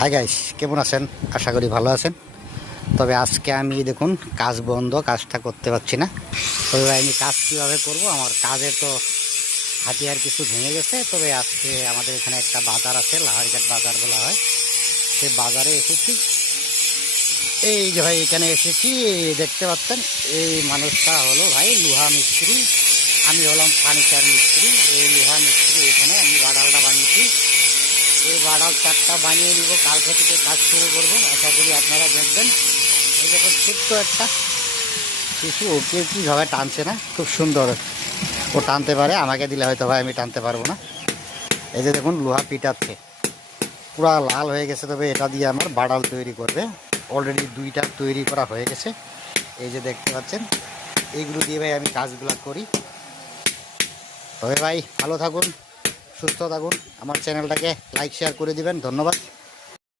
Hi guys, কেমন আছেন? আশা করি ভালো আছেন। তবে আজকে আমি দেখুন কাজ বন্ধ, কাজটা করতে পারছি না। তবে আমি কাজ কীভাবে করব, আমার কাজের তো হাতিয়ার কিছু ভেঙে গেছে। তবে আজকে আমাদের এখানে একটা বাজার আছে, লাহারঘাট বাজার বলা হয়, সে বাজারে এসেছি। এই যে ভাই এখানে এসেছি, দেখতে পাচ্ছেন এই মানুষটা হলো ভাই লোহা মিস্ত্রি, আমি হলাম ফার্নিচার মিস্ত্রি। এই লোহা মিস্ত্রি এখানে আমি বাডালটা বানিয়েছি। এই বাডাল চারটা বানিয়ে নিব, কালকে থেকে কাজ শুরু করবো। আশা করি আপনারা দেখবেন। এই দেখুন ছোট্ট একটা শিশু, ওকে কীভাবে টানছে না, খুব সুন্দর ও টানতে পারে। আমাকে দিলে হয়তো ভাই আমি টানতে পারবো না। এই যে দেখুন লোহা পিটাচ্ছে, পুরা লাল হয়ে গেছে। তবে এটা দিয়ে আমার বাডাল তৈরি করবে। অলরেডি দুইটা তৈরি করা হয়ে গেছে, এই যে দেখতে পাচ্ছেন। এইগুলো দিয়ে ভাই আমি কাজগুলো করি। তবে ভাই ভালো থাকুন, সুস্থ থাকুন। আমার চ্যানেলটাকে লাইক শেয়ার করে দিবেন। ধন্যবাদ।